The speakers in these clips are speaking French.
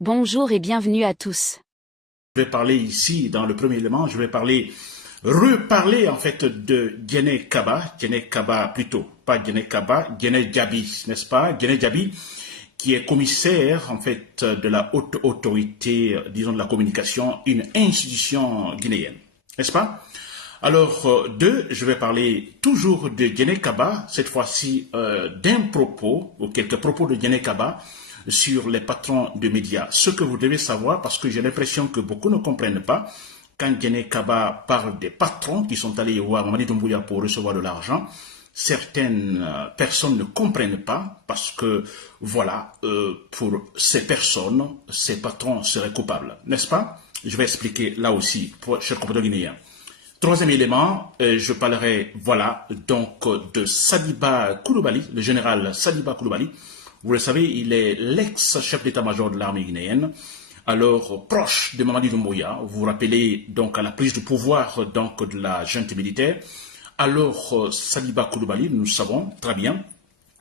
Bonjour et bienvenue à tous. Je vais parler ici, dans le premier élément, je vais reparler en fait de Diéné Kaba plutôt, pas Diéné Kaba, Diéné Djabi, n'est-ce pas? Diéné Djabi, qui est commissaire en fait de la haute autorité, disons de la communication, une institution guinéenne, n'est-ce pas? Alors, je vais parler toujours de Diéné Kaba, cette fois-ci d'un propos, ou quelques propos de Diéné Kaba, sur les patrons de médias. Ce que vous devez savoir, parce que j'ai l'impression que beaucoup ne comprennent pas, quand Diéné Kaba parle des patrons qui sont allés voir Mamadi Doumbouya pour recevoir de l'argent, certaines personnes ne comprennent pas, parce que, voilà, pour ces personnes, ces patrons seraient coupables, n'est-ce pas? Je vais expliquer là aussi, pour chers compatriotes guinéens. Troisième élément, je parlerai, voilà, donc de Sadiba Koulibaly, le général Sadiba Koulibaly. Vous le savez, il est l'ex-chef d'état-major de l'armée guinéenne, alors proche de Mamadi Doumbouya. Vous vous rappelez donc à la prise de pouvoir donc de la junte militaire. Alors Sadiba Koulibaly, nous savons très bien.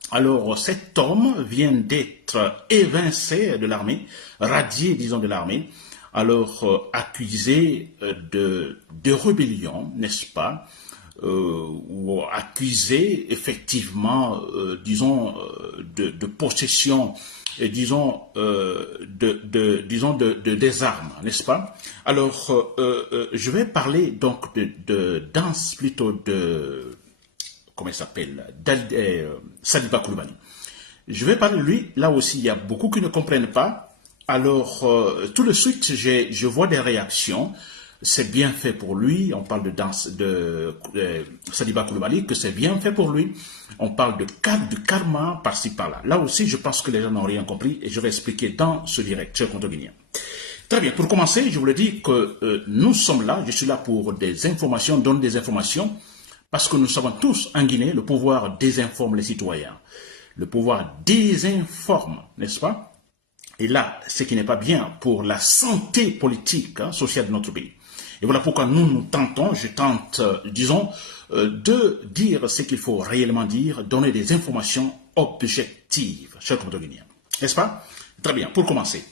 Alors cet homme vient d'être évincé de l'armée, radié disons de l'armée. Alors accusé de rébellion, n'est-ce pas? Ou accusé effectivement, disons, de possession, disons, des armes, n'est-ce pas? Alors, je vais parler donc de danse plutôt de, comment il s'appelle, Sadiba Koulibaly. Je vais parler de lui, là aussi, il y a beaucoup qui ne comprennent pas. Alors, tout de suite, je vois des réactions. C'est bien fait pour lui. On parle de danse de Sadiba Koulibaly, que c'est bien fait pour lui. On parle de karma par-ci par-là. Là aussi, je pense que les gens n'ont rien compris et je vais expliquer dans ce direct, cher compte guinéen. Très bien. Pour commencer, je vous le dis que nous sommes là. Je suis là pour des informations, donner des informations, parce que nous savons tous en Guinée, le pouvoir désinforme les citoyens. Le pouvoir désinforme, n'est-ce pas? Et là, ce qui n'est pas bien pour la santé politique, sociale de notre pays. Et voilà pourquoi nous tentons, je tente, disons, de dire ce qu'il faut réellement dire, donner des informations objectives, chers compatriotes guinéens. N'est-ce pas? Très bien, pour commencer.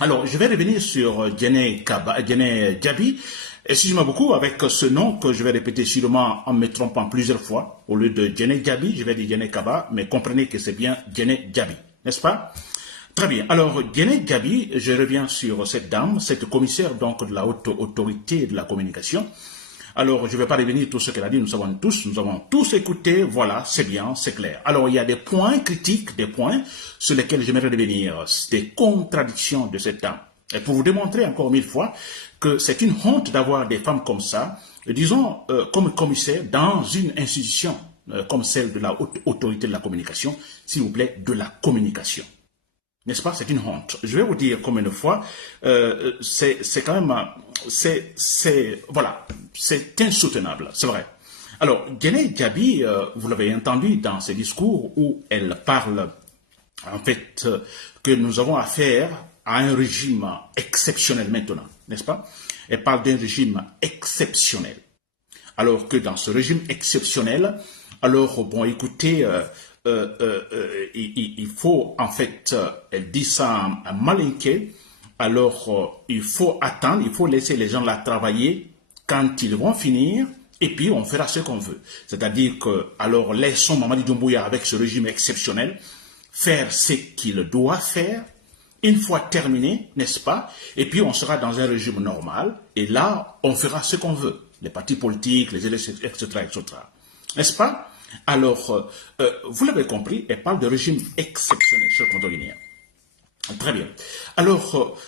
Alors, je vais revenir sur Diéné Djabi. Excusez-moi beaucoup avec ce nom que je vais répéter sûrement en me trompant plusieurs fois. Au lieu de Diéné Djabi, je vais dire Diéné Kaba, mais comprenez que c'est bien Diéné Djabi, n'est-ce pas? Très bien. Alors, Diéné Djabi, je reviens sur cette dame, cette commissaire donc de la haute autorité de la communication. Alors, je ne vais pas revenir tout ce qu'elle a dit, nous avons tous écouté, voilà, c'est bien, c'est clair. Alors, il y a des points critiques, des points sur lesquels j'aimerais revenir, des contradictions de cette dame. Et pour vous démontrer encore 1000 fois que c'est une honte d'avoir des femmes comme ça, disons, comme commissaire dans une institution comme celle de la haute autorité de la communication, s'il vous plaît, de la communication. N'est-ce pas? C'est une honte. Je vais vous dire combien de fois, c'est quand même, voilà, c'est insoutenable, c'est vrai. Alors, Diéné Djabi, vous l'avez entendu dans ses discours où elle parle, en fait, que nous avons affaire à un régime exceptionnel maintenant, n'est-ce pas? Elle parle d'un régime exceptionnel. Alors que dans ce régime exceptionnel, alors, bon, écoutez, il faut, en fait, elle dit ça à Malinké, alors il faut attendre, il faut laisser les gens là travailler quand ils vont finir, et puis on fera ce qu'on veut. C'est-à-dire que, alors, laissons Mamadi Doumbouya avec ce régime exceptionnel faire ce qu'il doit faire, une fois terminé, n'est-ce pas? Et puis on sera dans un régime normal, et là, on fera ce qu'on veut. Les partis politiques, les élections, etc., etc. N'est-ce pas? Alors, vous l'avez compris, elle parle de régime exceptionnel, cher compte guinéen. Très bien. Alors,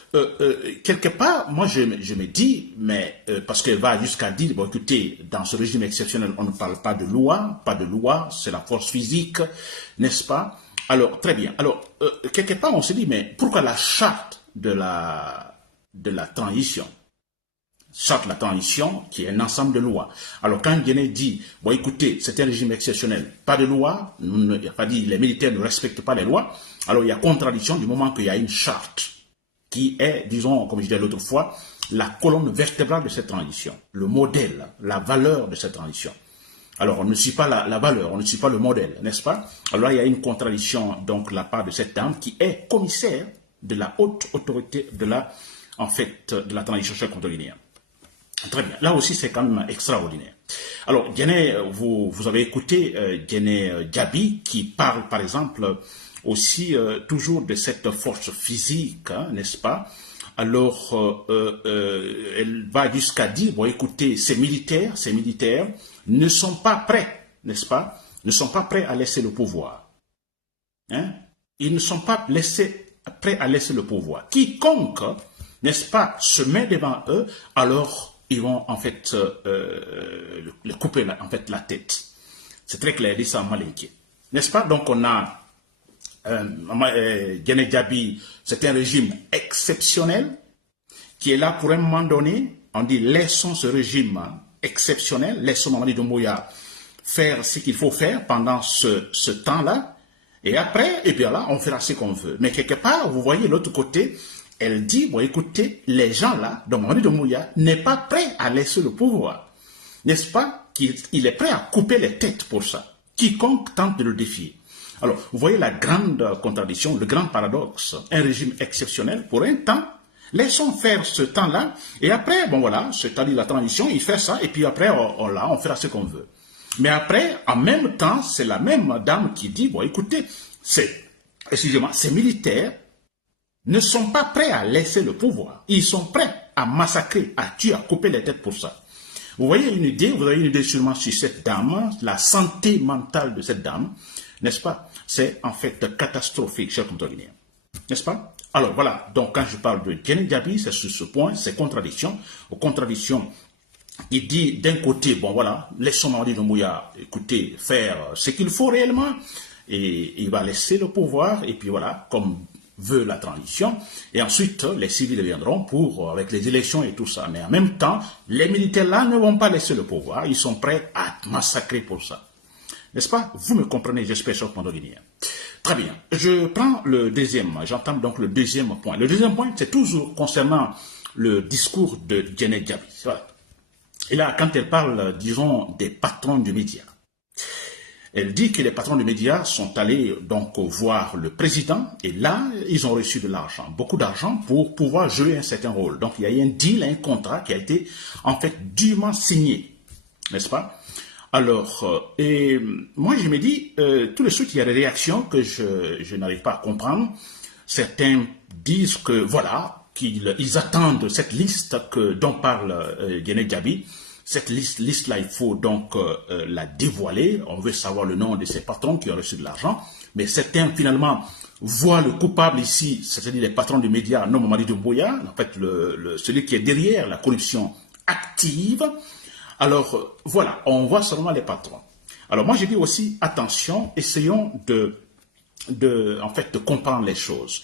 quelque part, moi, je me dis, mais parce qu'elle va jusqu'à dire, bon, écoutez, dans ce régime exceptionnel, on ne parle pas de loi, c'est la force physique, n'est-ce pas? Alors, très bien. Alors, quelque part, on se dit, mais pourquoi la charte de la transition? Charte de la transition, qui est un ensemble de lois. Alors, quand Diéné dit, bon, écoutez, c'est un régime exceptionnel, pas de loi, il n'y a pas dit, les militaires ne respectent pas les lois, alors il y a contradiction du moment qu'il y a une charte qui est, disons, comme je disais l'autre fois, la colonne vertébrale de cette transition, le modèle, la valeur de cette transition. Alors, on ne suit pas la valeur, on ne suit pas le modèle, n'est-ce pas? Alors là, il y a une contradiction, donc, de la part de cette dame qui est commissaire de la haute autorité de la transition équatorienne. Très bien. Là aussi, c'est quand même extraordinaire. Alors, Diéné, vous avez écouté Diéné Diaby qui parle, par exemple, aussi toujours de cette force physique, hein, n'est-ce pas? Alors, elle va jusqu'à dire, bon, écoutez, ces militaires ne sont pas prêts, n'est-ce pas? Ne sont pas prêts à laisser le pouvoir. Hein? Ils ne sont pas prêts à laisser le pouvoir. Quiconque, n'est-ce pas, se met devant eux, alors ils vont en fait le couper la tête. C'est très clair, dit ça en malinqué. N'est-ce pas? Donc on a Diéné Diaby, c'est un régime exceptionnel qui est là pour un moment donné. On dit laissons ce régime exceptionnel, laissons Mamadi Doumbouya faire ce qu'il faut faire pendant ce temps-là. Et après, et bien là, on fera ce qu'on veut. Mais quelque part, vous voyez l'autre côté, elle dit, bon écoutez, les gens là, donc Mamadi Doumbouya n'est pas prêt à laisser le pouvoir. N'est-ce pas qu'il est prêt à couper les têtes pour ça. Quiconque tente de le défier. Alors, vous voyez la grande contradiction, le grand paradoxe. Un régime exceptionnel pour un temps. Laissons faire ce temps-là. Et après, bon voilà, c'est-à-dire la transition, il fait ça. Et puis après, on fera ce qu'on veut. Mais après, en même temps, c'est la même dame qui dit, bon écoutez, ces militaires ne sont pas prêts à laisser le pouvoir. Ils sont prêts à massacrer, à tuer, à couper les têtes pour ça. Vous voyez vous avez une idée sûrement sur cette dame, la santé mentale de cette dame, n'est-ce pas? C'est en fait catastrophique, chers compatriotes. N'est-ce pas? Alors voilà, donc quand je parle de Diéné Diaby, c'est sur ce point, c'est contradiction. Il dit d'un côté, bon voilà, laissons Mamadi Doumbouya, écoutez, faire ce qu'il faut réellement, et il va laisser le pouvoir, et puis voilà, comme veut la transition, et ensuite les civils viendront avec les élections et tout ça. Mais en même temps, les militaires là ne vont pas laisser le pouvoir, ils sont prêts à massacrer pour ça. N'est-ce pas? Vous me comprenez, j'espère, cher Pandolinien. Très bien, je prends j'entame donc le deuxième point. Le deuxième point, c'est toujours concernant le discours de Diéné Diaby. Voilà. Et là, quand elle parle, disons, des patrons du média, elle dit que les patrons des médias sont allés donc voir le président et là, ils ont reçu de l'argent, beaucoup d'argent pour pouvoir jouer un certain rôle. Donc, il y a eu un deal, un contrat qui a été en fait dûment signé, n'est-ce pas? Alors, et moi je me dis, tout de suite il y a des réactions que je n'arrive pas à comprendre. Certains disent que voilà, qu'ils attendent cette liste dont parle Diéné Diaby. Cette liste-là, il faut donc la dévoiler. On veut savoir le nom de ces patrons qui ont reçu de l'argent. Mais certains, finalement, voient le coupable ici, c'est-à-dire les patrons des médias, non Mamadi Doumbouya, en fait, celui qui est derrière la corruption active. Alors, voilà, on voit seulement les patrons. Alors, moi, je dis aussi, attention, essayons de comprendre les choses.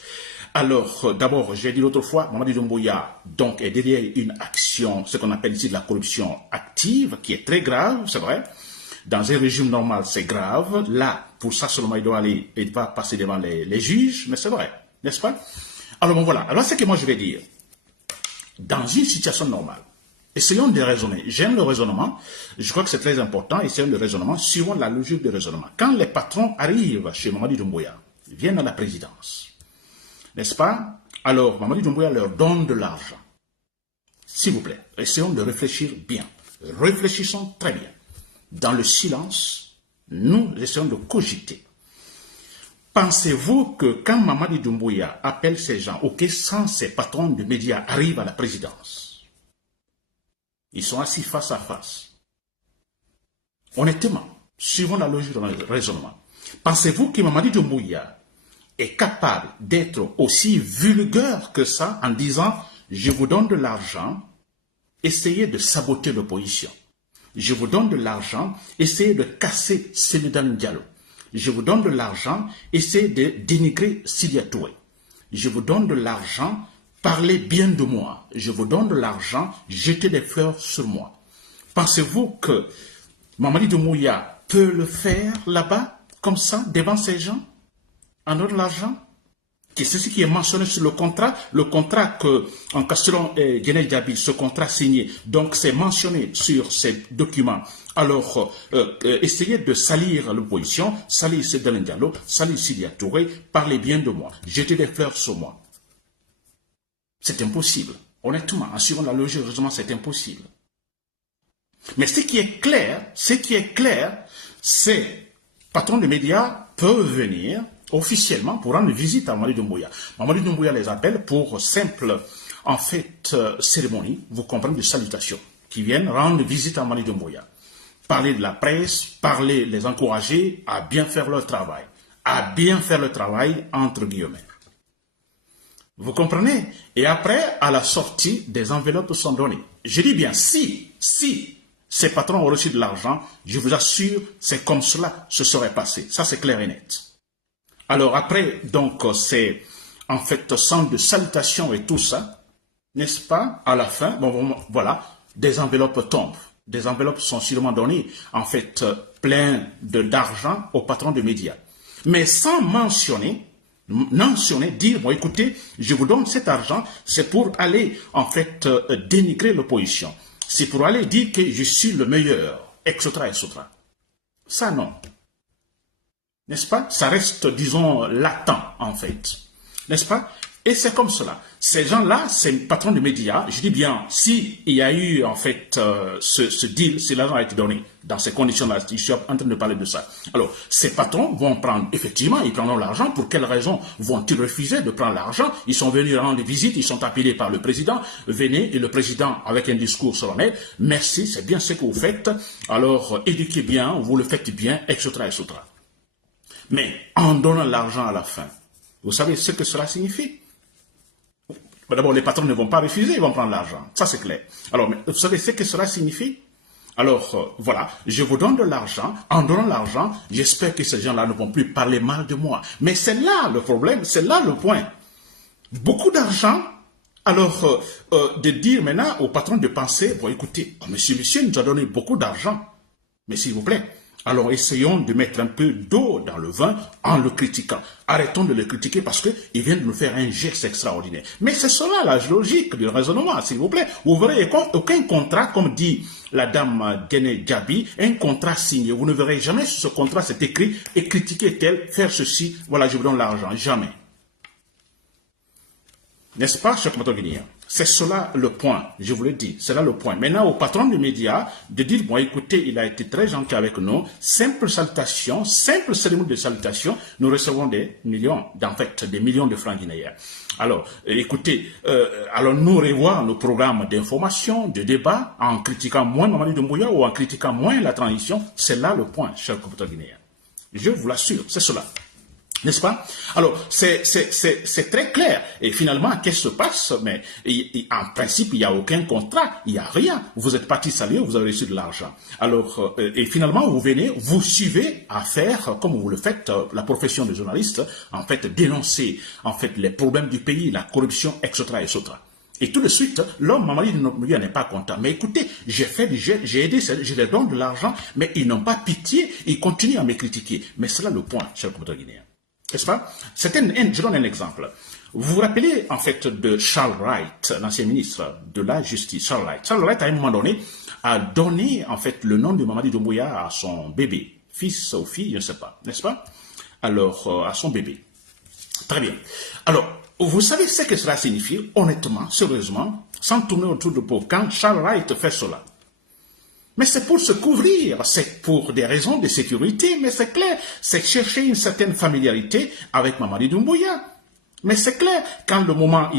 Alors, d'abord, j'ai dit l'autre fois, Mamadi Doumbouya donc est derrière une action, ce qu'on appelle ici de la corruption active, qui est très grave, c'est vrai. Dans un régime normal, c'est grave. Là, pour ça seulement, il va passer devant les juges, mais c'est vrai, n'est-ce pas? Alors, bon, voilà. Alors, ce que moi je vais dire, dans une situation normale, essayons de raisonner. J'aime le raisonnement, je crois que c'est très important, essayons le raisonnement, suivons la logique du raisonnement. Quand les patrons arrivent chez Mamadi Doumbouya, ils viennent à la présidence, n'est-ce pas? Alors, Mamadi Doumbouya leur donne de l'argent. S'il vous plaît, essayons de réfléchir bien. Réfléchissons très bien. Dans le silence, nous essayons de cogiter. Pensez-vous que quand Mamadi Doumbouya appelle ces gens, ou que sans ces patrons de médias arrivent à la présidence, ils sont assis face à face. Honnêtement, suivons la logique de notre raisonnement. Pensez-vous que Mamadi Doumbouya est capable d'être aussi vulgaire que ça en disant « je vous donne de l'argent, essayez de saboter l'opposition. Je vous donne de l'argent, essayez de casser Sénédal Diallo. Je vous donne de l'argent, essayez de dénigrer Sidia Touré. Je vous donne de l'argent, parlez bien de moi. Je vous donne de l'argent, jetez des fleurs sur moi. » Pensez-vous que Mamadi Doumbouya peut le faire là-bas, comme ça, devant ces gens, en donnant de l'argent? C'est ce qui est mentionné sur le contrat que, en Castellon et Diéné Diaby, ce contrat signé, donc c'est mentionné sur ces documents. Alors, essayez de salir l'opposition, salir Sénédal Diallo, salir Sidia Touré, parlez bien de moi, jetez des fleurs sur moi. C'est impossible. Honnêtement, en suivant la logique, heureusement, c'est impossible. Mais ce qui est clair, c'est patrons de médias peuvent venir officiellement pour rendre visite à Mamadi Doumbouya. Mamadi Doumbouya les appelle pour simple, en fait, cérémonie, vous comprenez, de salutation, qui viennent rendre visite à Mamadi Doumbouya. Parler de la presse, les encourager à bien faire leur travail. À bien faire le travail, entre guillemets. Vous comprenez? Et après, à la sortie, des enveloppes sont données. Je dis bien, si ces patrons ont reçu de l'argent, je vous assure, c'est comme cela se serait passé. Ça, c'est clair et net. Alors après, donc, c'est en fait sans de salutation et tout ça, n'est-ce pas? À la fin, bon, voilà, des enveloppes tombent. Des enveloppes sont sûrement données, en fait, plein d'argent aux patrons de médias. Mais sans mentionner, dire, bon, écoutez, je vous donne cet argent, c'est pour aller, en fait, dénigrer l'opposition. C'est pour aller dire que je suis le meilleur, etc., etc. Ça, non. N'est-ce pas? Ça reste, disons, latent, en fait. N'est-ce pas? Et c'est comme cela. Ces gens-là, ces patrons de médias, je dis bien, s'il y a eu, en fait, ce deal, si l'argent a été donné, dans ces conditions-là, je suis en train de parler de ça. Alors, ces patrons vont prendre, effectivement, ils prendront l'argent. Pour quelles raisons vont-ils refuser de prendre l'argent? Ils sont venus rendre visite, ils sont appelés par le président. Venez, et le président, avec un discours solennel, merci, c'est bien ce que vous faites. Alors, éduquez bien, vous le faites bien, etc., etc. Mais, en donnant l'argent à la fin, vous savez ce que cela signifie? D'abord, les patrons ne vont pas refuser, ils vont prendre l'argent. Ça, c'est clair. Alors, mais vous savez ce que cela signifie? Alors, voilà, je vous donne de l'argent. En donnant l'argent, j'espère que ces gens-là ne vont plus parler mal de moi. Mais c'est là le problème, c'est là le point. Beaucoup d'argent, alors, de dire maintenant au patron de penser, bon, écoutez, monsieur nous a donné beaucoup d'argent, mais s'il vous plaît, alors essayons de mettre un peu d'eau dans le vin en le critiquant. Arrêtons de le critiquer parce qu'il vient de nous faire un geste extraordinaire. Mais c'est cela la logique du raisonnement, s'il vous plaît. Vous verrez aucun contrat, comme dit la dame Gene Djabi, un contrat signé. Vous ne verrez jamais sur ce contrat, c'est écrit et critiquer tel, faire ceci, voilà, je vous donne l'argent. Jamais. N'est-ce pas, cher compatriote guinéen? C'est cela le point, je vous le dis, c'est là le point. Maintenant, au patron des médias, de dire, bon, écoutez, il a été très gentil avec nous, simple salutation, simple cérémonie de salutation, nous recevons des millions, en fait, des millions de francs guinéens. Alors, écoutez, allons-nous revoir nos programmes d'information, de débat, en critiquant moins Mamadi Doumbouya ou en critiquant moins la transition? C'est là le point, cher compatriote guinéen. Je vous l'assure, c'est cela. N'est-ce pas? Alors, c'est très clair. Et finalement, qu'est-ce qui se passe? Mais en principe, il n'y a aucun contrat, il n'y a rien. Vous êtes parti saluer, vous avez reçu de l'argent. Alors, et finalement, vous venez, vous suivez à faire, comme vous le faites, la profession de journaliste, en fait, dénoncer, en fait, les problèmes du pays, la corruption, etc., etc. Et tout de suite, l'homme Mamadi Doumbouya n'est pas content. Mais écoutez, j'ai aidé, je leur donne de l'argent, mais ils n'ont pas pitié, ils continuent à me critiquer. Mais c'est là le point, cher compatriote guinéen. N'est-ce pas? Je donne un exemple. Vous vous rappelez en fait de Charles Wright, l'ancien ministre de la Justice, Charles Wright. Charles Wright, à un moment donné, a donné en fait le nom de Mamadi Doumbouya à son bébé, fils ou fille, je ne sais pas, n'est-ce pas? Alors, à son bébé. Très bien. Alors, vous savez ce que cela signifie, honnêtement, sérieusement, sans tourner autour du pot, quand Charles Wright fait cela? Mais c'est pour se couvrir, c'est pour des raisons de sécurité, mais c'est clair, c'est chercher une certaine familiarité avec Mamadi Doumbouya. Mais c'est clair, quand le moment,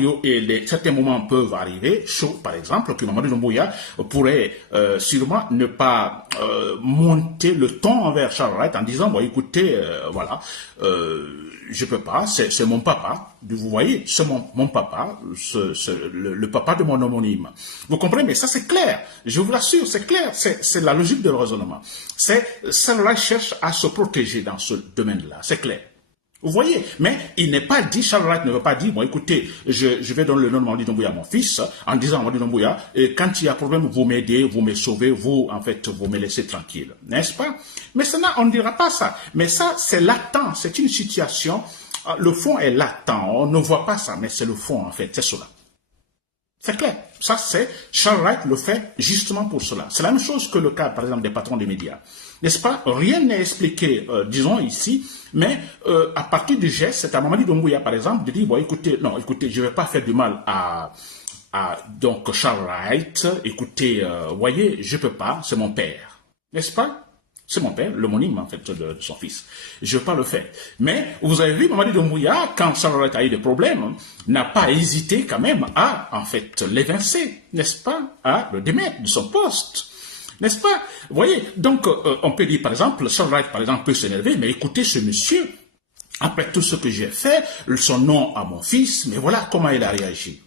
certains moments peuvent arriver, chaud par exemple, que Mamadi Doumbouya pourrait sûrement ne pas monter le ton envers Charles Wright en disant, bon écoutez, voilà, je peux pas, c'est mon papa, vous voyez, c'est mon papa, le papa de mon homonyme. Vous comprenez, mais ça c'est clair, je vous l'assure, c'est clair, c'est la logique de raisonnement. Celle-là cherche à se protéger dans ce domaine-là, c'est clair. Vous voyez, mais il n'est pas dit, Charles Wright ne veut pas dire, bon écoutez, je vais donner le nom de Mamadi Doumbouya à mon fils, en disant à Mamadi Doumbouya, quand il y a problème, vous m'aidez, vous me sauvez, vous, en fait, vous me laissez tranquille, n'est-ce pas? Mais ça, on ne dira pas ça. Mais ça, c'est latent, c'est une situation, le fond est latent, on ne voit pas ça, mais c'est le fond, en fait, c'est cela. C'est clair. Ça, c'est Charles Wright le fait justement pour cela. C'est la même chose que le cas, par exemple, des patrons des médias. N'est-ce pas? Rien n'est expliqué, disons ici, mais à partir du geste, c'est à Mamadi Doumbouya, par exemple, de dire, bon, écoutez, non, écoutez, je ne vais pas faire du mal à donc Charles Wright. Écoutez, voyez, je peux pas, c'est mon père. N'est-ce pas? C'est mon père, l'homonyme en fait de son fils. Je ne veux pas le faire. Mais vous avez vu, Mamadi Doumbouya, quand Charles Wright a eu des problèmes, n'a pas hésité quand même à en fait l'évincer, n'est-ce pas, à le démettre de son poste. N'est-ce pas? Vous voyez, donc on peut dire par exemple, Charles Wright par exemple peut s'énerver, mais écoutez ce monsieur, après tout ce que j'ai fait, son nom à mon fils, mais voilà comment il a réagi.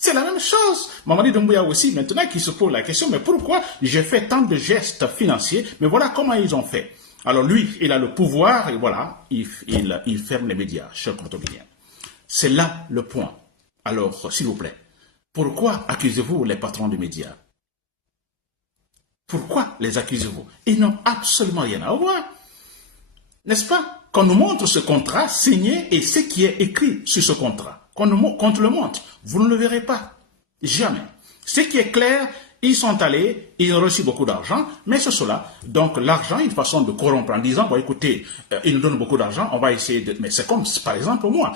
C'est la même chose. Mamadi Doumbouya aussi, maintenant, qui se pose la question, mais pourquoi j'ai fait tant de gestes financiers, mais voilà comment ils ont fait. Alors lui, il a le pouvoir, et voilà, il ferme les médias, chers Cotoguinéens. C'est là le point. Alors, s'il vous plaît, pourquoi accusez-vous les patrons des médias? Pourquoi les accusez-vous? Ils n'ont absolument rien à voir. N'est-ce pas? Qu'on nous montre ce contrat signé et ce qui est écrit sur ce contrat. Qu'on te le montre, vous ne le verrez pas. Jamais. Ce qui est clair, ils sont allés, ils ont reçu beaucoup d'argent, mais c'est cela. Donc l'argent, une façon de corrompre en disant, bon écoutez, ils nous donnent beaucoup d'argent, on va essayer de... Mais c'est comme, par exemple, moi,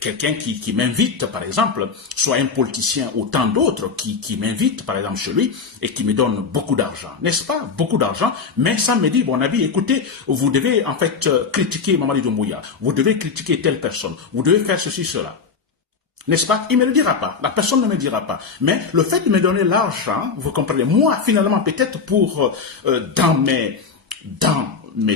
quelqu'un qui m'invite, par exemple, soit un politicien ou tant d'autres qui m'invitent, par exemple, chez lui, et qui me donnent beaucoup d'argent, n'est-ce pas? Beaucoup d'argent, mais ça me dit, bon avis, écoutez, vous devez en fait critiquer Mamadi Doumbouya, vous devez critiquer telle personne, vous devez faire ceci, cela. N'est-ce pas? Il ne me le dira pas. La personne ne me dira pas. Mais le fait de me donner l'argent, vous comprenez, moi, finalement, peut-être pour, dans mes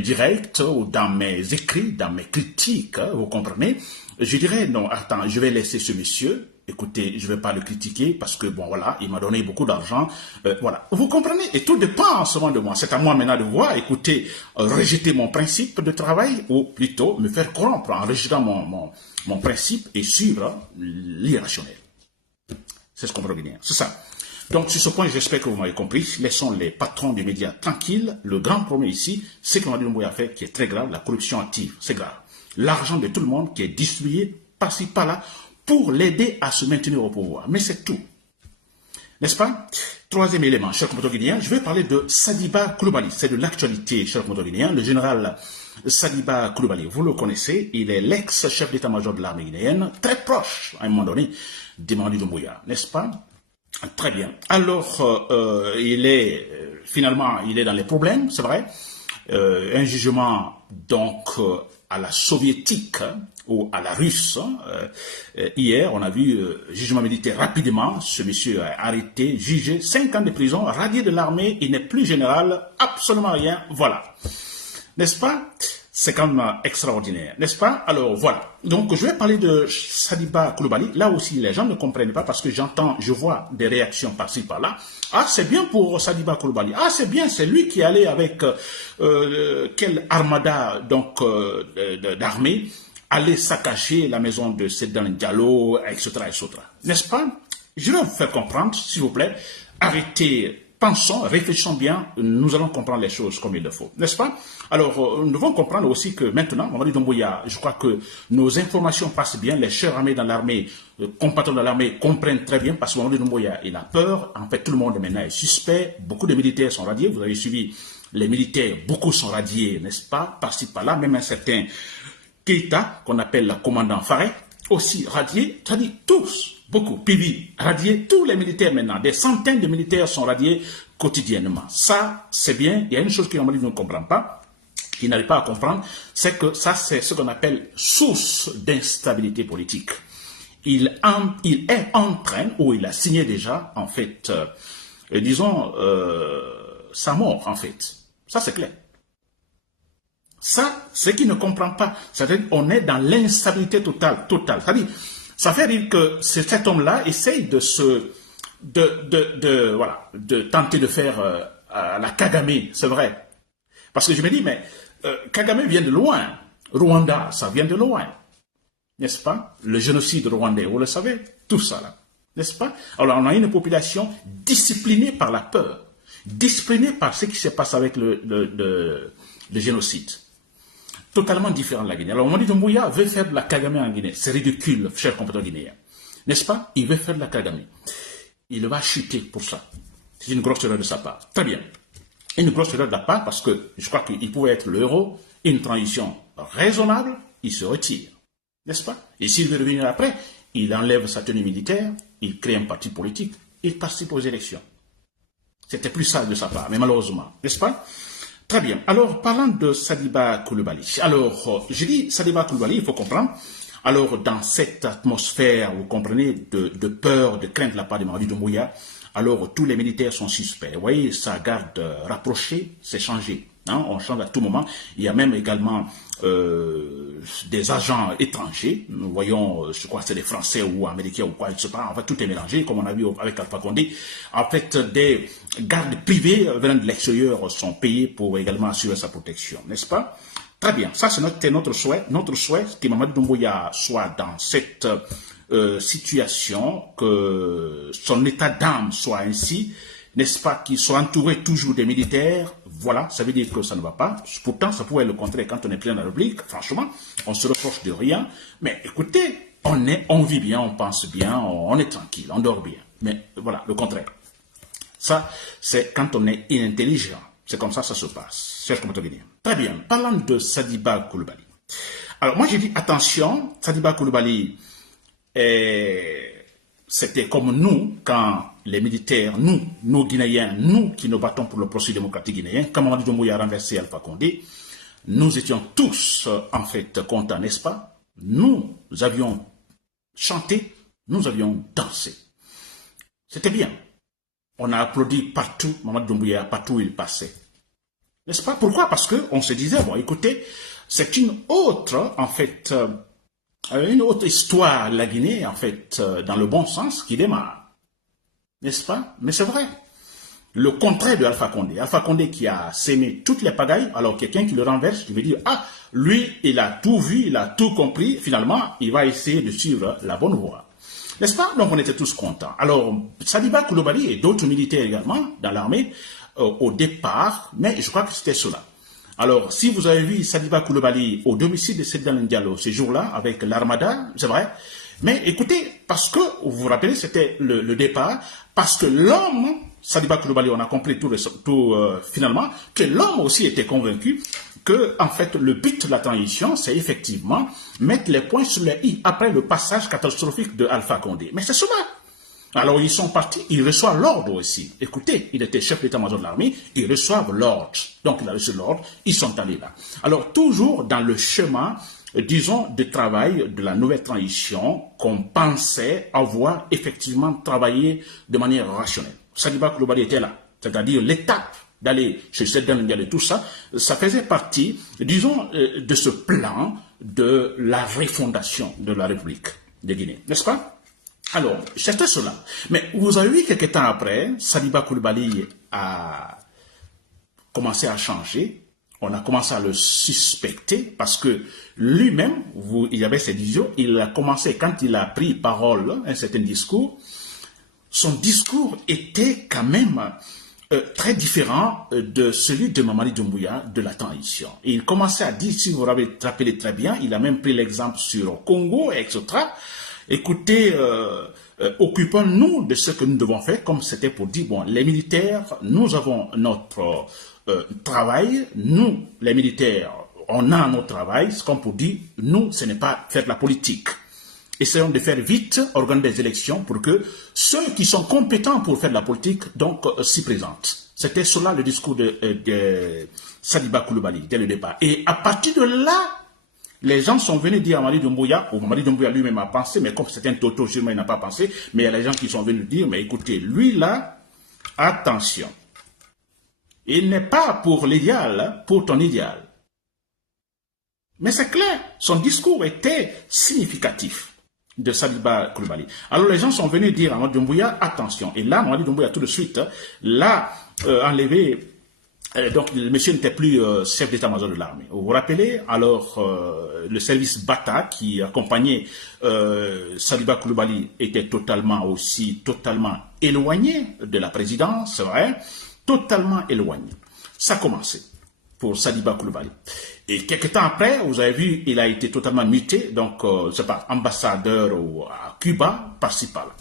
directs ou dans mes écrits, dans mes critiques, vous comprenez, je dirais, non, attends, je vais laisser ce monsieur, écoutez, je ne vais pas le critiquer parce que, bon, voilà, il m'a donné beaucoup d'argent, voilà. Vous comprenez? Et tout dépend en ce moment de moi. C'est à moi maintenant de voir, écoutez, rejeter mon principe de travail ou plutôt me faire corrompre en rejetant mon principe et suivre l'irrationnel. C'est ce qu'on veut bien. C'est ça. Donc, sur ce point, j'espère que vous m'avez compris. Laissons les patrons des médias tranquilles. Le grand problème ici, c'est que Mamadi Doumbouya a fait, qui est très grave, la corruption active. C'est grave. L'argent de tout le monde qui est distribué par-ci, par-là, pour l'aider à se maintenir au pouvoir. Mais c'est tout. N'est-ce pas? Troisième élément, chers Cotoguinéens, je vais parler de Sadiba Coulibaly. C'est de l'actualité, chers Cotoguinéens. Le général Sadiba Coulibaly, vous le connaissez, il est l'ex-chef d'état-major de l'armée guinéenne, très proche, à un moment donné, de Mamadi Doumbouya, n'est-ce pas? Très bien. Alors, finalement, il est dans les problèmes, c'est vrai. Un jugement, donc, à la soviétique, ou à la russe. Hier, on a vu jugement militaire rapidement. Ce monsieur est arrêté, jugé, 5 ans de prison, radié de l'armée, il n'est plus général, absolument rien, voilà. N'est-ce pas? C'est quand même extraordinaire, n'est-ce pas? Alors voilà. Donc je vais parler de Sadiba Coulibaly. Là aussi, les gens ne comprennent pas parce que je vois des réactions par-ci, par-là. Ah, c'est bien pour Sadiba Coulibaly. Ah, c'est bien, c'est lui qui est allé avec quelle armada donc d'armée aller saccager la maison de Sedan Diallo, etc., etc. N'est-ce pas? Je vais vous faire comprendre, s'il vous plaît. Arrêtez, pensons, réfléchissons bien, nous allons comprendre les choses comme il le faut. N'est-ce pas? Alors, nous devons comprendre aussi que maintenant, Mamadi Doumbouya, je crois que nos informations passent bien, les chers armés dans l'armée, compatriotes dans l'armée comprennent très bien, parce que Mamadi Doumbouya, il a peur. En fait, tout le monde maintenant est suspect. Beaucoup de militaires sont radiés. Vous avez suivi les militaires, beaucoup sont radiés, n'est-ce pas? Par-ci, par-là, même un certain Keïta, qu'on appelle le commandant Faré, aussi radié, c'est-à-dire tous, beaucoup, Pivi, radié, tous les militaires maintenant, des centaines de militaires sont radiés quotidiennement. Ça, c'est bien, il y a une chose que Mamadi ne comprend pas, qu'il n'arrive pas à comprendre, c'est que ça, c'est ce qu'on appelle source d'instabilité politique. Il est en train, ou il a signé déjà, en fait, disons, sa mort, en fait. Ça, c'est clair. Ça, c'est qu'il ne comprend pas. C'est-à-dire qu'on est dans l'instabilité totale. C'est-à-dire, ça fait dire que cet homme-là essaye de tenter de faire la Kagame, c'est vrai. Parce que je me dis, mais Kagame vient de loin. Rwanda, ça vient de loin. N'est-ce pas? Le génocide rwandais, vous le savez, tout ça là. N'est-ce pas? Alors, on a une population disciplinée par la peur, disciplinée par ce qui se passe avec le génocide. Totalement différent de la Guinée. Alors, Mamadi Doumbouya veut faire de la Kagame en Guinée. C'est ridicule, chers compatriotes guinéens. n'est-ce pas? Il veut faire de la Kagame. Il va chuter pour ça. C'est une grosse erreur de sa part. Très bien. Une grosse erreur de la part parce que je crois qu'il pouvait être le héros, une transition raisonnable, il se retire. N'est-ce pas? Et s'il veut revenir après, il enlève sa tenue militaire, il crée un parti politique, il participe aux élections. C'était plus sage de sa part, mais malheureusement, n'est-ce pas? Très bien. Alors, parlant de Sadiba Coulibaly. Alors, j'ai dit Sadiba Coulibaly, il faut comprendre. Alors, dans cette atmosphère, vous comprenez, de peur, de crainte de la part de Mamadi Doumbouya, alors tous les militaires sont suspects. Vous voyez, sa garde rapprochée, c'est changé. Hein, on change à tout moment. Il y a même également des agents étrangers. Nous voyons, je crois que c'est des Français ou Américains ou quoi, je ne sais pas. En fait, tout est mélangé, comme on a vu avec Alpha Condé. En fait, des gardes privés venant de l'extérieur sont payés pour également assurer sa protection, n'est-ce pas? Très bien. Ça, c'est notre souhait. Notre souhait, c'est que Mamadi Doumbouya soit dans cette situation, que son état d'âme soit ainsi, n'est-ce pas, qu'il soit entouré toujours des militaires. Voilà, ça veut dire que ça ne va pas. Pourtant, ça pourrait être le contraire quand on est plein de la République. Franchement, on se reproche de rien. Mais écoutez, on vit bien, on pense bien, on est tranquille, on dort bien. Mais voilà, le contraire. Ça, c'est quand on est inintelligent. C'est comme ça que ça se passe. C'est ce qu'on peut te dire. Très bien. Parlant de Sadiba Coulibaly. Alors, moi, j'ai dit, attention, Sadiba Coulibaly, c'était comme nous, quand les militaires, nous Guinéens, nous qui nous battons pour le processus démocratique guinéen, quand Mamadi Doumbouya a renversé Alpha Condé, nous étions tous, en fait, contents, n'est-ce pas? Nous avions chanté, nous avions dansé. C'était bien. On a applaudi partout, Mamadi Doumbouya, partout où il passait. N'est-ce pas? Pourquoi? Parce qu'on se disait, bon, écoutez, c'est une autre, en fait, une autre histoire de la Guinée, en fait, dans le bon sens, qui démarre. N'est-ce pas? Mais c'est vrai. Le contraire de Alpha Condé. Alpha Condé qui a sémé toutes les pagailles, alors quelqu'un qui le renverse, qui veut dire, ah, lui, il a tout vu, il a tout compris, finalement, il va essayer de suivre la bonne voie. N'est-ce pas? Donc on était tous contents. Alors, Sadiba Coulibaly et d'autres militaires également dans l'armée, au départ, mais je crois que c'était cela. Alors, si vous avez vu Sadiba Coulibaly au domicile de Seydina Diallo ce jour-là, avec l'Armada, c'est vrai. Mais écoutez, parce que, vous vous rappelez, c'était le départ, parce que l'homme, Sadiba Coulibaly, on a compris finalement, que l'homme aussi était convaincu que, en fait, le but de la transition, c'est effectivement mettre les points sur les i après le passage catastrophique de Alpha Condé. Mais c'est cela. Alors, ils sont partis, ils reçoivent l'ordre aussi. Écoutez, il était chef d'état-major de l'armée, ils reçoivent l'ordre. Donc, il a reçu l'ordre, ils sont allés là. Alors, toujours dans le chemin, disons, de travail de la nouvelle transition qu'on pensait avoir effectivement travaillé de manière rationnelle. Sadiba Coulibaly était là. C'est-à-dire l'étape d'aller chez Seydina Ndiaye et tout ça, ça faisait partie, disons, de ce plan de la refondation de la République de Guinée. N'est-ce pas? Alors, c'était cela. Mais vous avez vu quelques temps après, Sadiba Coulibaly a commencé à changer. On a commencé à le suspecter parce que lui-même, il y avait ses visions, il a commencé, quand il a pris parole, un certain discours, son discours était quand même très différent de celui de Mamadi Doumbouya de la transition. Et il commençait à dire, si vous vous rappelez très bien, il a même pris l'exemple sur Congo, etc. Écoutez, occupons-nous de ce que nous devons faire, comme c'était pour dire, bon, les militaires, nous avons notre travail, nous, les militaires, on a notre travail, c'est comme pour dire, nous, ce n'est pas faire de la politique. Essayons de faire vite, organiser des élections pour que ceux qui sont compétents pour faire de la politique, donc, s'y présentent. C'était cela le discours de Sadiba Coulibaly dès le départ. Et à partir de là, les gens sont venus dire à Mamadi Doumbouya, ou Mamadi Doumbouya lui-même a pensé, mais comme c'est un toto, sûrement il n'a pas pensé, mais il y a les gens qui sont venus dire, mais écoutez, lui là, attention, il n'est pas pour l'idéal, pour ton idéal. Mais c'est clair, son discours était significatif de Sadiba Coulibaly. Alors les gens sont venus dire à Mamadi Doumbouya, attention, et là, Mamadi Doumbouya tout de suite, l'a enlevé. Donc, le monsieur n'était plus chef d'état-major de l'armée. Vous vous rappelez, alors, le service Bata qui accompagnait Sadiba Coulibaly était totalement éloigné de la présidence, c'est vrai, totalement éloigné. Ça commençait. pour Sadiba Coulibaly. Et quelques temps après, vous avez vu, il a été totalement muté, donc, c'est pas ambassadeur à Cuba, par-ci par-là.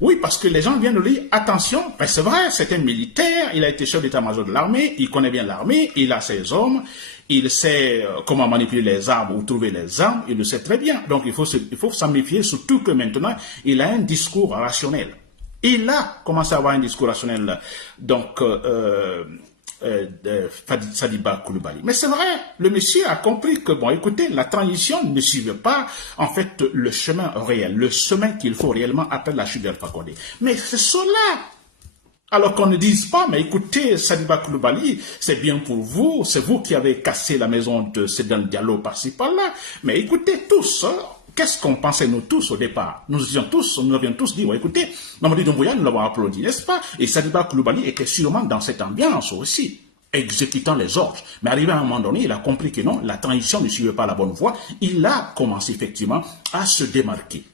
Oui, parce que les gens viennent de lui dire, attention, ben c'est vrai, c'est un militaire, il a été chef d'état-major de l'armée, il connaît bien l'armée, il a ses hommes, il sait comment manipuler les armes ou trouver les armes, il le sait très bien. Donc il faut s'en méfier, surtout que maintenant, il a un discours rationnel. Il a commencé à avoir un discours rationnel, donc, Sadiba Coulibaly. Mais c'est vrai, le monsieur a compris que, bon, écoutez, la transition ne suivait pas, en fait, le chemin réel, le chemin qu'il faut réellement après la chute d'Alpha Condé. Mais c'est cela. Alors qu'on ne dise pas, mais écoutez, Sadiba Coulibaly, c'est bien pour vous, c'est vous qui avez cassé la maison de Sedan Diallo par-ci par-là. Mais écoutez tous, qu'est-ce qu'on pensait nous tous au départ? Nous avions tous dit, ouais, écoutez, Mamadi Doumbouya, nous l'avons applaudi, n'est-ce pas? Et Sadiba Coulibaly était sûrement dans cette ambiance aussi, exécutant les ordres. Mais arrivé à un moment donné, il a compris que non, la transition ne suivait pas la bonne voie. Il a commencé effectivement à se démarquer.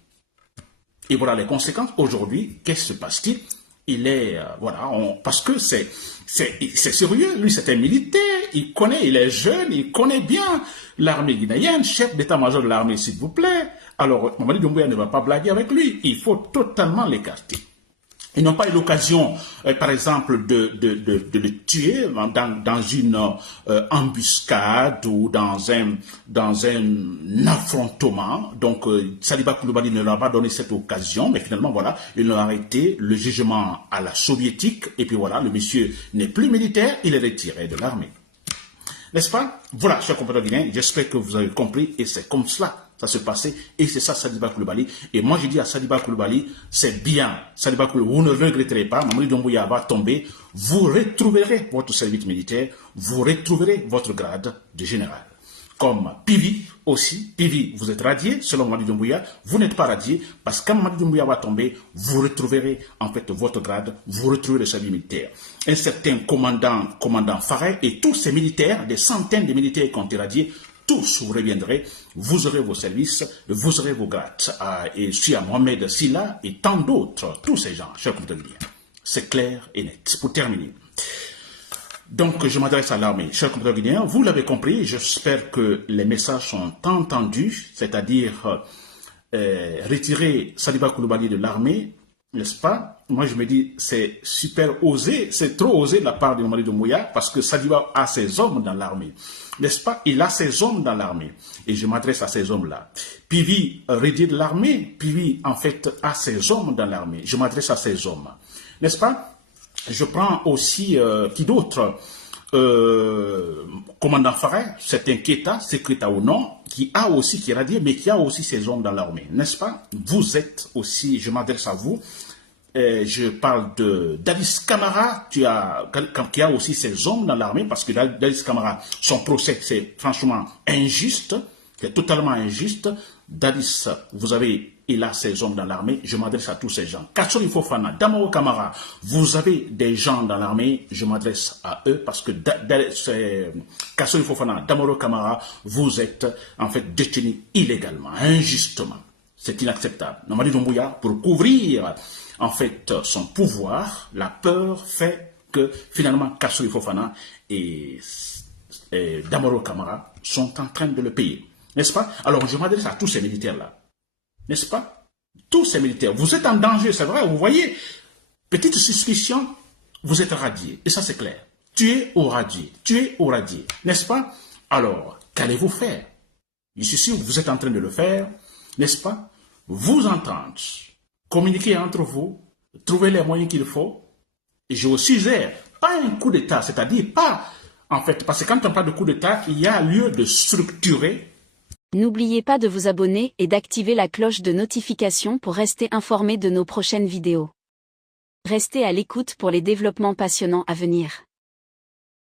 Et voilà les conséquences. Aujourd'hui, qu'est-ce qui se passe-t-il? Il est, voilà, parce que c'est sérieux, lui c'est un militaire, il connaît, il est jeune, il connaît bien l'armée guinéenne, chef d'état-major de l'armée s'il vous plaît. Alors, Mamadi Doumbouya ne va pas blaguer avec lui, il faut totalement l'écarter. Ils n'ont pas eu l'occasion, par exemple, de le tuer dans une embuscade ou dans un affrontement. Donc, Sadiba Coulibaly ne leur a pas donné cette occasion, mais finalement, voilà, ils l'ont arrêté, le jugement à la soviétique, et puis voilà, le monsieur n'est plus militaire, il est retiré de l'armée. N'est-ce pas? Voilà, chers compatriotes guinéens, j'espère que vous avez compris, et c'est comme cela ça se passait, et c'est ça Sadiba Coulibaly. Et moi, je dis à Sadiba Coulibaly, c'est bien. Sadiba Coulibaly, vous ne regretterez pas, Mamadi Doumbouya va tomber, vous retrouverez votre service militaire, vous retrouverez votre grade de général. Comme Pivi aussi, Pivi, vous êtes radié, selon Mamadi Doumbouya, vous n'êtes pas radié, parce que quand Mamadi Doumbouya va tomber, vous retrouverez en fait votre grade, vous retrouverez le service militaire. Un certain commandant Faré et tous ces militaires, des centaines de militaires qui ont été radiés, tous vous reviendrez, vous aurez vos services, vous aurez vos grades. Et si à Mohamed Silla et tant d'autres, tous ces gens, chers compatriotes guinéens. C'est clair et net. Pour terminer. Donc, je m'adresse à l'armée. Chers compatriotes guinéens, vous l'avez compris, j'espère que les messages sont entendus, c'est-à-dire retirer Sadiba Coulibaly de l'armée, n'est-ce pas? Moi, je me dis, c'est super osé, c'est trop osé de la part de Mamadi Doumbouya, parce que Sadiba a ses hommes dans l'armée. N'est-ce pas? Il a ses hommes dans l'armée. Et je m'adresse à ces hommes-là. Pivi, radié de l'armée, Pivi, en fait, a ses hommes dans l'armée. Je m'adresse à ces hommes. N'est-ce pas? Je prends aussi, qui d'autre? Commandant Faré, c'est un Keta, secrétaire ou non, qui est radié, mais qui a aussi ses hommes dans l'armée. N'est-ce pas? Vous êtes aussi, je m'adresse à vous. Je parle de Dadis Camara, qui a aussi ses hommes dans l'armée, parce que Dadis Camara, son procès, c'est franchement injuste, c'est totalement injuste. Dadis, il a ses hommes dans l'armée, je m'adresse à tous ces gens. Kassori Fofana, Damaro Camara, vous avez des gens dans l'armée, je m'adresse à eux, parce que Kassori Fofana, Damaro Camara, vous êtes en fait détenus illégalement, injustement. C'est inacceptable. Mamadi Doumbouya, pour couvrir en fait son pouvoir, la peur fait que finalement Kassori Fofana et Damaro Camara sont en train de le payer. N'est-ce pas? Alors je m'adresse à tous ces militaires-là. N'est-ce pas? Tous ces militaires, vous êtes en danger, c'est vrai, vous voyez. Petite suspicion, vous êtes radié. Et ça c'est clair. Tué ou radié. Tué ou radié. N'est-ce pas? Alors, qu'allez-vous faire? Je suis sûr que vous êtes en train de le faire. N'est-ce pas? Vous entendre, communiquer entre vous, trouver les moyens qu'il faut. Et je vous suggère, pas un coup d'État, c'est-à-dire pas, en fait, parce que quand on parle de coup d'État, il y a lieu de structurer. N'oubliez pas de vous abonner et d'activer la cloche de notification pour rester informé de nos prochaines vidéos. Restez à l'écoute pour les développements passionnants à venir.